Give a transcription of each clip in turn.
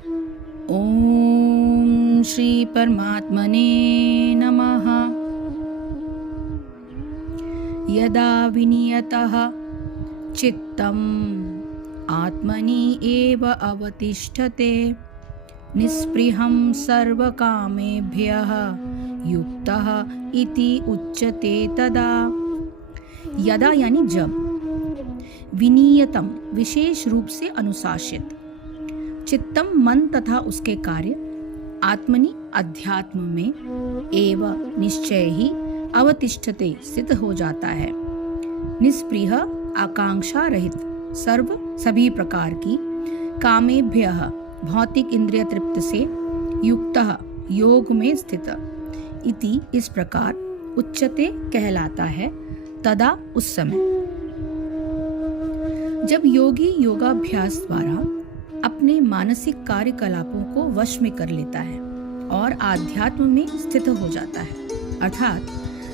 ओम श्री परमात्मने नमः। यदा विनियतः चित्तम् आत्मनि एव अवतिष्ठते निस्पृहं सर्वकामेभ्यः युक्तः इति उच्यते तदा। यदा यानी जब, विनियतम विशेष रूप से अनुशासित, चित्तम मन तथा उसके कार्य, आत्मनि अध्यात्म में, एव निश्चय ही, अवतिष्ठते स्थित हो जाता है, निस्पृह आकांक्षा रहित, सर्व सभी प्रकार की, कामेभ्यः भौतिक इंद्रिय तृप्त से, युक्तः योग में स्थित, इति इस प्रकार, उच्चते कहलाता है, तदा उस समय। जब योगी योगाभ्यास द्वारा अपने मानसिक कार्यकलापों को वश में कर लेता है और आध्यात्म में स्थित हो जाता है, अर्थात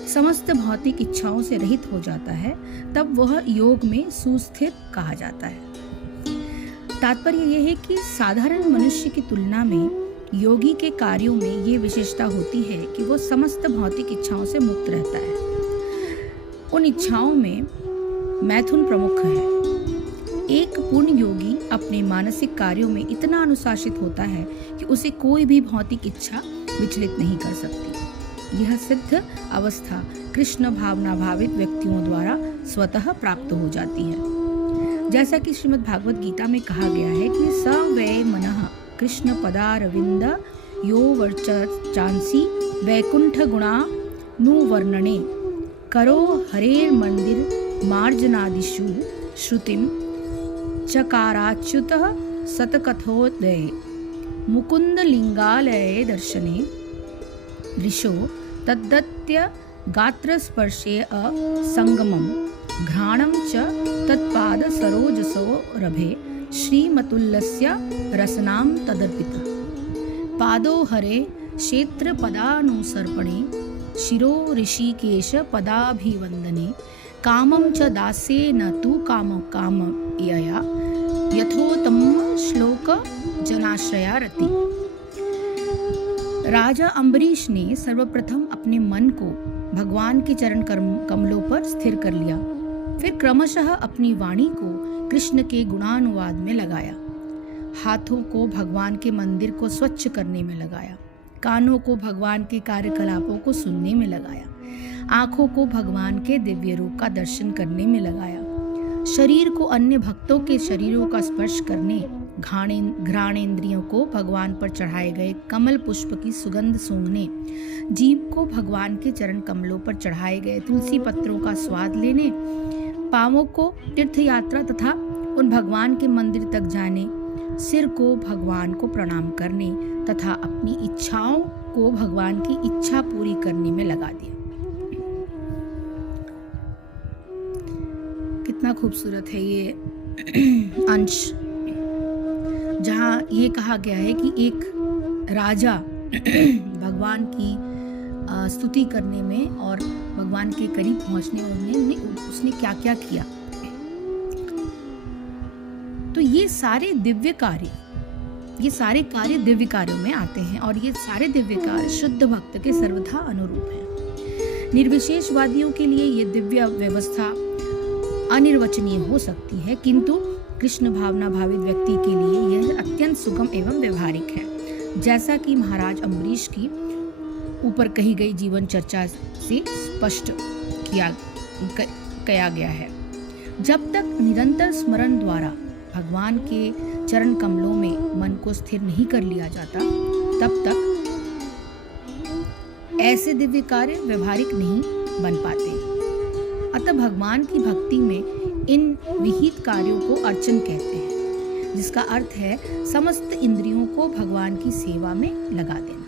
समस्त भौतिक इच्छाओं से रहित हो जाता है, तब वह योग में सुस्थिर कहा जाता है। तात्पर्य यह है कि साधारण मनुष्य की तुलना में योगी के कार्यों में ये विशेषता होती है कि वो समस्त भौतिक इच्छाओं से मुक्त रहता है। उन इच्छाओं में मैथुन प्रमुख है। एक पूर्ण योगी अपने मानसिक कार्यों में इतना अनुशासित होता है कि उसे कोई भी भौतिक इच्छा विचलित नहीं कर सकती। यह सिद्ध अवस्था कृष्ण भावना भावित व्यक्तियों द्वारा स्वतः प्राप्त हो जाती है। जैसा कि श्रीमद् भागवत गीता में कहा गया है कि स वै मनः कृष्ण पदारविंद यो वर्चांसी वैकुंठ गुणा नुवर्णने करो हरेर मंदिर मार्जनादिषु श्रुतिम चकाराच्युतः सतकथोदये मुकुंद लिंगालये दर्शने दृशो तद्दत्य गात्रस्पर्शे संगमम घ्राणं च तत्पाद सरोजसो रभे श्रीमतुल्लस्य रसनां तदर्पितः पादो हरे क्षेत्र पदानुसर्पणे शिरो ऋषिकेश पदाभिवंदने कामं च दासे न तु काम यया यथोत्तम श्लोक जनाश्रया रति। राजा अम्बरीश ने सर्वप्रथम अपने मन को भगवान के चरण कमलों पर स्थिर कर लिया, फिर क्रमशः अपनी वाणी को कृष्ण के गुणानुवाद में लगाया, हाथों को भगवान के मंदिर को स्वच्छ करने में लगाया, कानों को भगवान के कार्यकलापों को सुनने में लगाया, आंखों को भगवान के दिव्य रूप का दर्शन करने में लगाया, शरीर को अन्य भक्तों के शरीरों का स्पर्श करने, घ्राणेंद्रियों को भगवान पर चढ़ाए गए कमल पुष्प की सुगंध सूंघने, जीभ को भगवान के चरण कमलों पर चढ़ाए गए तुलसी पत्रों का स्वाद लेने, पांवों को तीर्थ यात्रा तथा उन भगवान के मंदिर तक जाने, सिर को भगवान को प्रणाम करने तथा अपनी इच्छाओं को भगवान की इच्छा पूरी करने में लगा दिया। कितना खूबसूरत है ये अंश, जहाँ ये कहा गया है कि एक राजा भगवान की स्तुति करने में और भगवान के करीब पहुंचने में उसने क्या क्या किया। तो ये सारे कार्य दिव्य कार्यों में आते हैं और ये सारे दिव्य कार्य शुद्ध भक्त के सर्वथा अनुरूप हैं। निर्विशेषवादियों के लिए ये दिव्य व्यवस्था अनिर्वचनीय हो सकती है, किंतु कृष्ण भावना भावित व्यक्ति के लिए यह अत्यंत सुगम एवं व्यवहारिक है। जैसा कि महाराज अम्बरीश की ऊपर कही गई जीवन चर्चा से स्पष्ट किया गया है। जब तक निरंतर स्मरण द्वारा भगवान के चरण कमलों में मन को स्थिर नहीं कर लिया जाता, तब तक ऐसे दिव्य कार्य व्यवहारिक नहीं बन पाते। अतः भगवान की भक्ति में इन विहित कार्यों को अर्चन कहते हैं, जिसका अर्थ है समस्त इंद्रियों को भगवान की सेवा में लगा देना।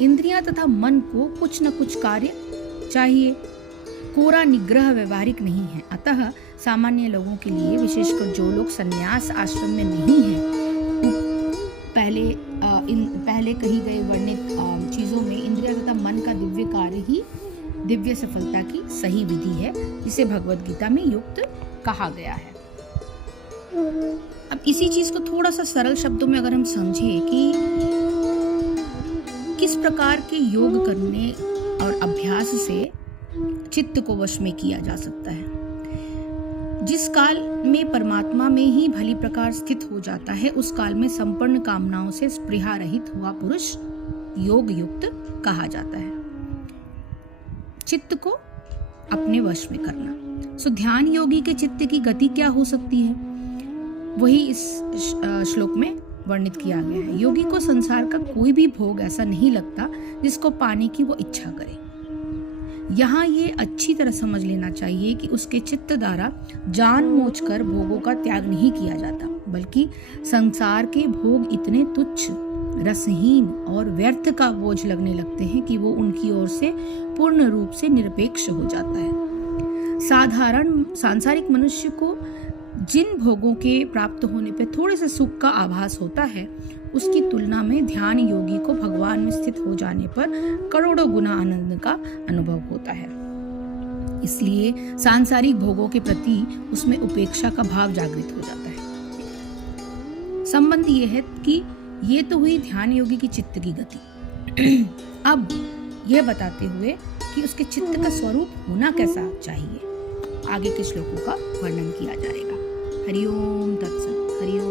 इंद्रियां तथा मन को कुछ न कुछ कार्य चाहिए। कोरा निग्रह व्यवहारिक नहीं है। अतः सामान्य लोगों के लिए, विशेषकर जो लोग संन्यास आश्रम में नहीं हैं, पहले कही गई वर्णित चीजों में इंद्रिय तथा मन का दिव्य कार्य ही दिव्य सफलता की सही विधि है, जिसे भगवद गीता में युक्त कहा गया है। अब इसी चीज को थोड़ा सा सरल शब्दों में अगर हम समझें कि किस प्रकार के योग करने और अभ्यास से चित्त को वश में किया जा सकता है। जिस काल में परमात्मा में ही भली प्रकार स्थित हो जाता है, उस काल में संपूर्ण कामनाओं से स्पृहा रहित हुआ पुरुष योग युक्त कहा जाता है। चित्त को अपने वश में करना। सो ध्यान योगी के चित्त की गति क्या हो सकती है, वही इस श्लोक में वर्णित किया गया है। योगी को संसार का कोई भी भोग ऐसा नहीं लगता जिसको पाने की वो इच्छा करे। यहाँ ये अच्छी तरह समझ लेना चाहिए कि उसके चित्त द्वारा जानबूझकर भोगों का त्याग नहीं किया जाता, बल्कि संसार के भोग इतने तुच्छ, रसहीन और व्यर्थ का बोझ लगने लगते हैं कि वो उनकी ओर से पूर्ण रूप से निरपेक्ष हो जाता है। साधारण सांसारिक मनुष्य को जिन भोगों के प्राप्त होने पर थोड़े से सुख का आभास होता है, उसकी तुलना में ध्यान योगी को भगवान में स्थित हो जाने पर करोड़ों गुना आनंद का अनुभव होता है। इसलिए सांसारिक भोगों के प्रति उसमें उपेक्षा का भाव जागृत हो जाता है। संबंध यह है कि ये तो हुई ध्यान योगी की चित्त की गति। अब यह बताते हुए कि उसके चित्त का स्वरूप होना कैसा चाहिए, आगे के श्लोकों का वर्णन किया जाएगा। हरि ओम तत्सत। हरि ओम।